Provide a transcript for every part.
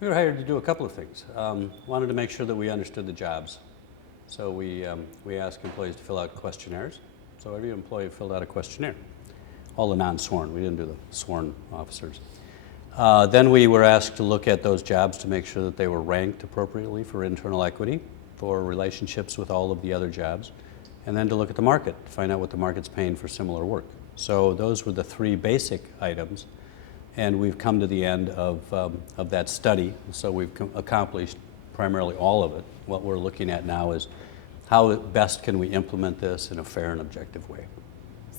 We were hired to do a couple of things. Wanted to make sure that we understood the jobs. So we asked employees to fill out questionnaires. So every employee filled out a questionnaire. All the non-sworn, we didn't do the sworn officers. Then we were asked to look at those jobs to make sure that they were ranked appropriately for internal equity, for relationships with all of the other jobs, and then to look at the market, to find out what the market's paying for similar work. So those were the three basic items, and we've come to the end of that study. So we've accomplished primarily all of it. What we're looking at now is how best can we implement this in a fair and objective way.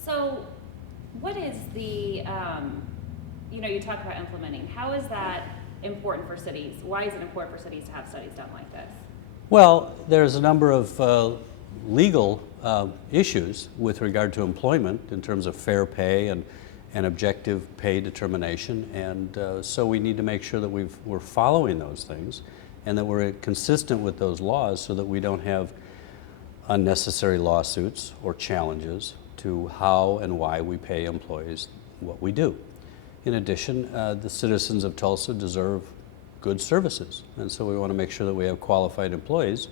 So what is the, you talk about implementing. How is that important for cities? Why is it important for cities to have studies done like this? Well, there's a number of legal issues with regard to employment in terms of fair pay and objective pay determination, and so we need to make sure that we're following those things and that we're consistent with those laws so that we don't have unnecessary lawsuits or challenges to how and why we pay employees what we do. In addition, the citizens of Tulsa deserve good services, and so we want to make sure that we have qualified employees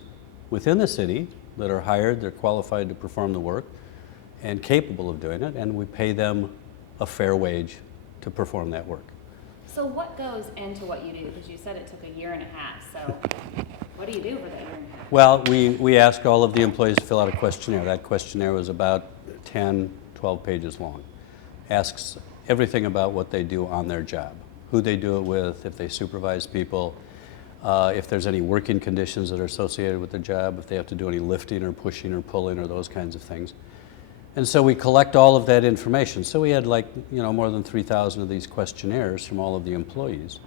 within the city that are hired, they're qualified to perform the work and capable of doing it, and we pay them a fair wage to perform that work. So what goes into what you do? Because you said it took a year and a half, so what do you do for that year and a half? Well, we asked all of the employees to fill out a questionnaire. That questionnaire was about 10, 12 pages long. Asks everything about what they do on their job, who they do it with, if they supervise people, if there's any working conditions that are associated with their job, if they have to do any lifting or pushing or pulling or those kinds of things. And so we collect all of that information. So we had more than 3,000 of these questionnaires from all of the employees.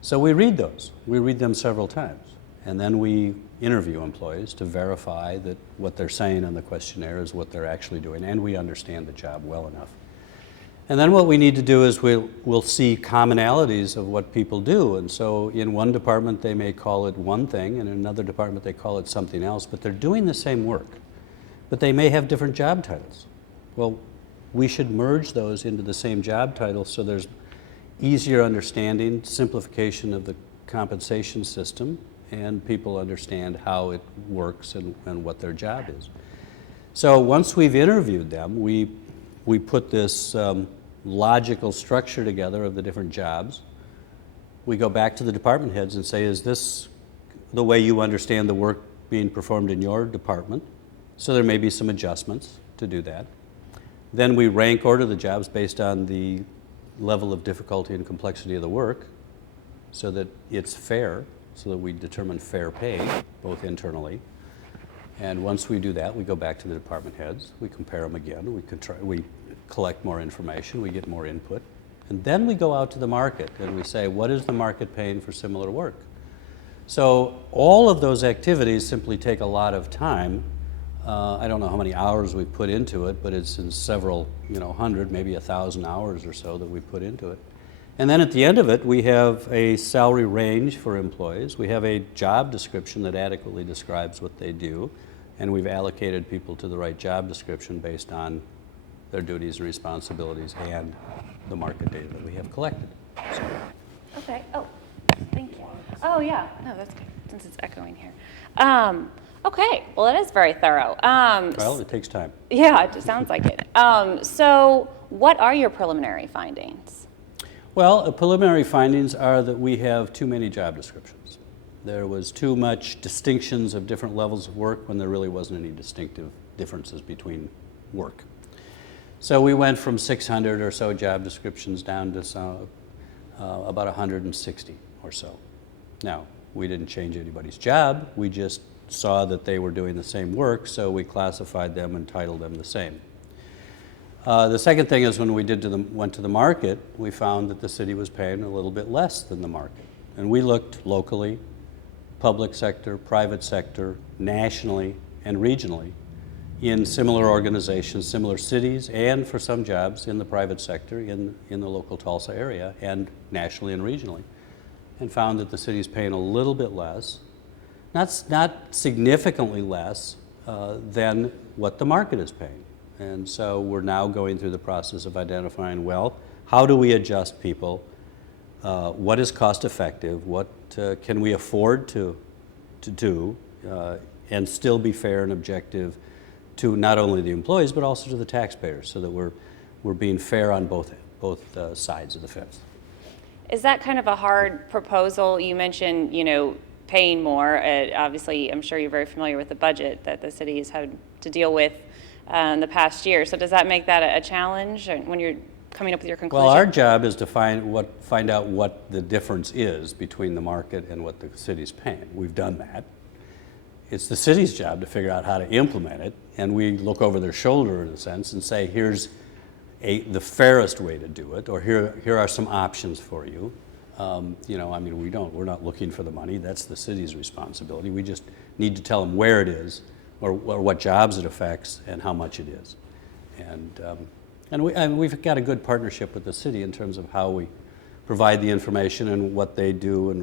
So we read those. We read them several times. And then we interview employees to verify that what they're saying on the questionnaire is what they're actually doing, and we understand the job well enough. And then what we need to do is we'll see commonalities of what people do. And so in one department they may call it one thing, and in another department they call it something else, but they're doing the same work. But they may have different job titles. Well, we should merge those into the same job title so there's easier understanding, simplification of the compensation system, and people understand how it works and what their job is. So once we've interviewed them, we put this logical structure together of the different jobs. We go back to the department heads and say, is this the way you understand the work being performed in your department? So there may be some adjustments to do that. Then we rank order the jobs based on the level of difficulty and complexity of the work so that it's fair, so that we determine fair pay, both internally. And once we do that, we go back to the department heads, we compare them again, we collect more information, we get more input, and then we go out to the market and we say, what is the market paying for similar work? So all of those activities simply take a lot of time. I don't know how many hours we put into it, but it's in several, 100, maybe 1,000 hours or so that we put into it. And then at the end of it, we have a salary range for employees. We have a job description that adequately describes what they do, and we've allocated people to the right job description based on their duties and responsibilities and the market data that we have collected. So. Okay. Oh, thank you. Oh, yeah. No, that's good, since it's echoing here. Okay. Well, it is very thorough. Well, it takes time. Yeah, it sounds like it. So what are your preliminary findings? Well, the preliminary findings are that we have too many job descriptions. There was too much distinctions of different levels of work when there really wasn't any distinctive differences between work. So we went from 600 or so job descriptions down to about 160 or so. Now, we didn't change anybody's job, we just saw that they were doing the same work, so we classified them and titled them the same. The second thing is when we went to the market, we found that the city was paying a little bit less than the market. And we looked locally, public sector, private sector, nationally, and regionally in similar organizations, similar cities, and for some jobs in the private sector in the local Tulsa area, and nationally and regionally, and found that the city is paying a little bit less, not significantly less than what the market is paying. And so we're now going through the process of identifying, well, how do we adjust people what is cost effective, what can we afford to do, and still be fair and objective to not only the employees but also to the taxpayers, so that we're being fair on both sides of the fence. Is that kind of a hard proposal? You mentioned, paying more. Obviously, I'm sure you're very familiar with the budget that the city has had to deal with in the past year. So does that make that a challenge when you're coming up with your conclusion? Well, our job is to find out what the difference is between the market and what the city's paying. We've done that. It's the city's job to figure out how to implement it, and we look over their shoulder in a sense and say, here's the fairest way to do it, or here are some options for you. We're not looking for the money. That's the city's responsibility. We just need to tell them where it is, or what jobs it affects, and how much it is. And we've got a good partnership with the city in terms of how we provide the information and what they do and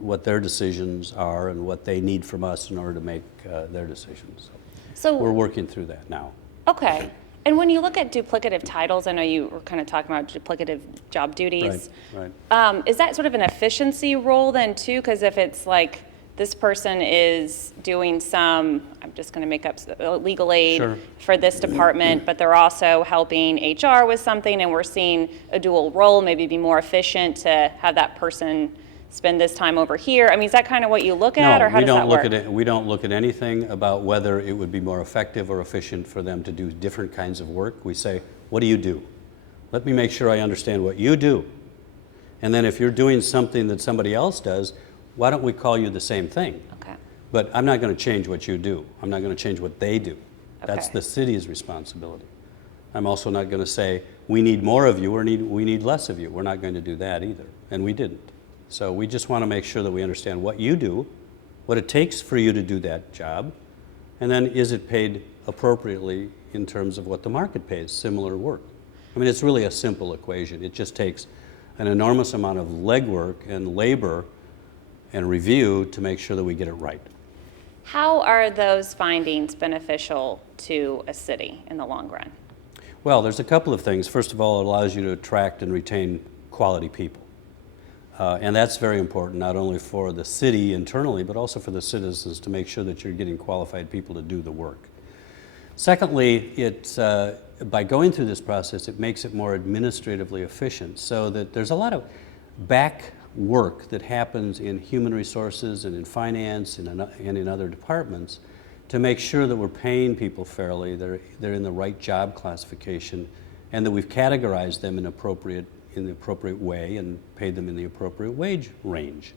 what their decisions are and what they need from us in order to make their decisions. So we're working through that now. Okay. And when you look at duplicative titles, I know you were kind of talking about duplicative job duties. Right. Is that sort of an efficiency role then too? Because if it's like this person is doing some, I'm just going to make up legal aid Sure. for this department, but they're also helping HR with something, and we're seeing a dual role, maybe be more efficient to have that person spend this time over here. I mean, is that kind of what you look at, or how does that work? We don't look at anything about whether it would be more effective or efficient for them to do different kinds of work. We say, what do you do? Let me make sure I understand what you do. And then if you're doing something that somebody else does, why don't we call you the same thing? Okay. But I'm not going to change what you do. I'm not going to change what they do. That's Okay. the city's responsibility. I'm also not going to say, we need more of you or we need less of you. We're not going to do that either. And we didn't. So we just want to make sure that we understand what you do, what it takes for you to do that job, and then is it paid appropriately in terms of what the market pays, similar work. I mean, it's really a simple equation. It just takes an enormous amount of legwork and labor and review to make sure that we get it right. How are those findings beneficial to a city in the long run? Well, there's a couple of things. First of all, it allows you to attract and retain quality people. And that's very important, not only for the city internally, but also for the citizens, to make sure that you're getting qualified people to do the work. Secondly, by going through this process, it makes it more administratively efficient, so that there's a lot of back work that happens in human resources and in finance and in other departments to make sure that we're paying people fairly, they're in the right job classification, and that we've categorized them in the appropriate way and paid them in the appropriate wage range.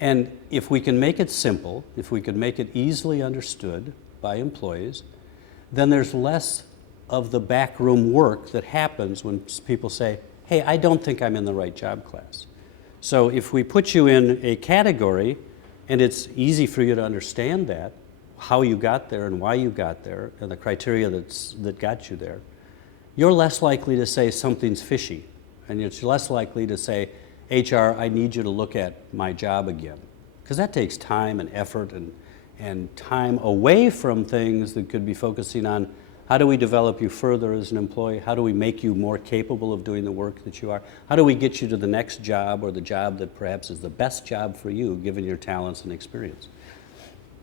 And if we can make it simple, if we can make it easily understood by employees, then there's less of the backroom work that happens when people say, hey, I don't think I'm in the right job class. So if we put you in a category and it's easy for you to understand that, how you got there and why you got there and the criteria that got you there, you're less likely to say something's fishy. And it's less likely to say, HR, I need you to look at my job again. Because that takes time and effort and time away from things that could be focusing on how do we develop you further as an employee? How do we make you more capable of doing the work that you are? How do we get you to the next job, or the job that perhaps is the best job for you given your talents and experience?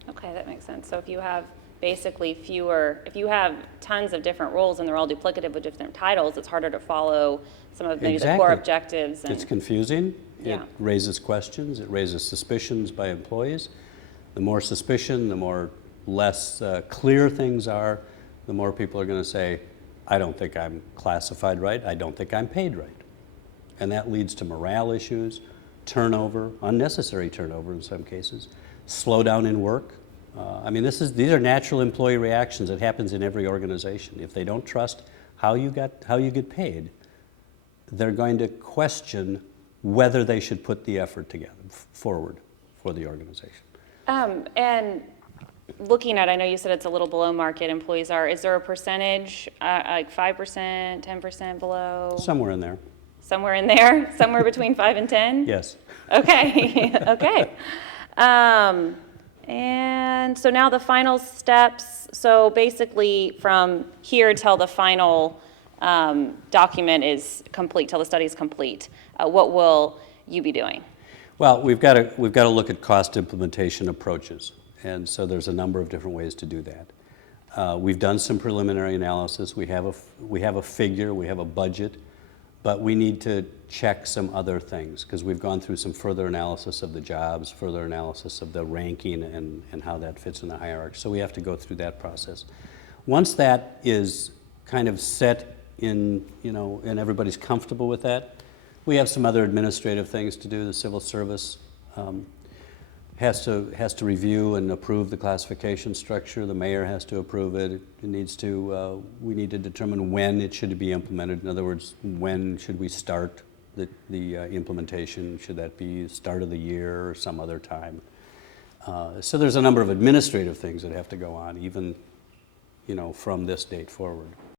Okay, that makes sense. So if you have basically if you have tons of different roles and they're all duplicative with different titles, it's harder to follow some of maybe the core objectives. It's confusing. Yeah. It raises questions. It raises suspicions by employees. The more suspicion, the more less clear things are, the more people are going to say, I don't think I'm classified right. I don't think I'm paid right. And that leads to morale issues, turnover, unnecessary turnover in some cases, slowdown in work. These are natural employee reactions that happens in every organization. If they don't trust how you get paid, they're going to question whether they should put the effort forward for the organization. And looking at, I know you said it's a little below market employees are, is there a percentage, like 5%, 10% below? Somewhere in there. Somewhere in there? Somewhere between 5 and 10? Yes. Okay, okay. And so now the final steps, so basically from here till the final document is complete, till the study is complete, what will you be doing? Well, we've got to look at cost implementation approaches, and so there's a number of different ways to do that. We've done some preliminary analysis. We have a figure, we have a budget, but we need to check some other things because we've gone through some further analysis of the jobs, further analysis of the ranking and how that fits in the hierarchy. So we have to go through that process. Once that is kind of set in, and everybody's comfortable with that, we have some other administrative things to do. The civil service has to review and approve the classification structure. The mayor has to approve it. It needs to. We need to determine when it should be implemented. In other words, when should we start the implementation? Should that be start of the year or some other time? So there's a number of administrative things that have to go on, even from this date forward.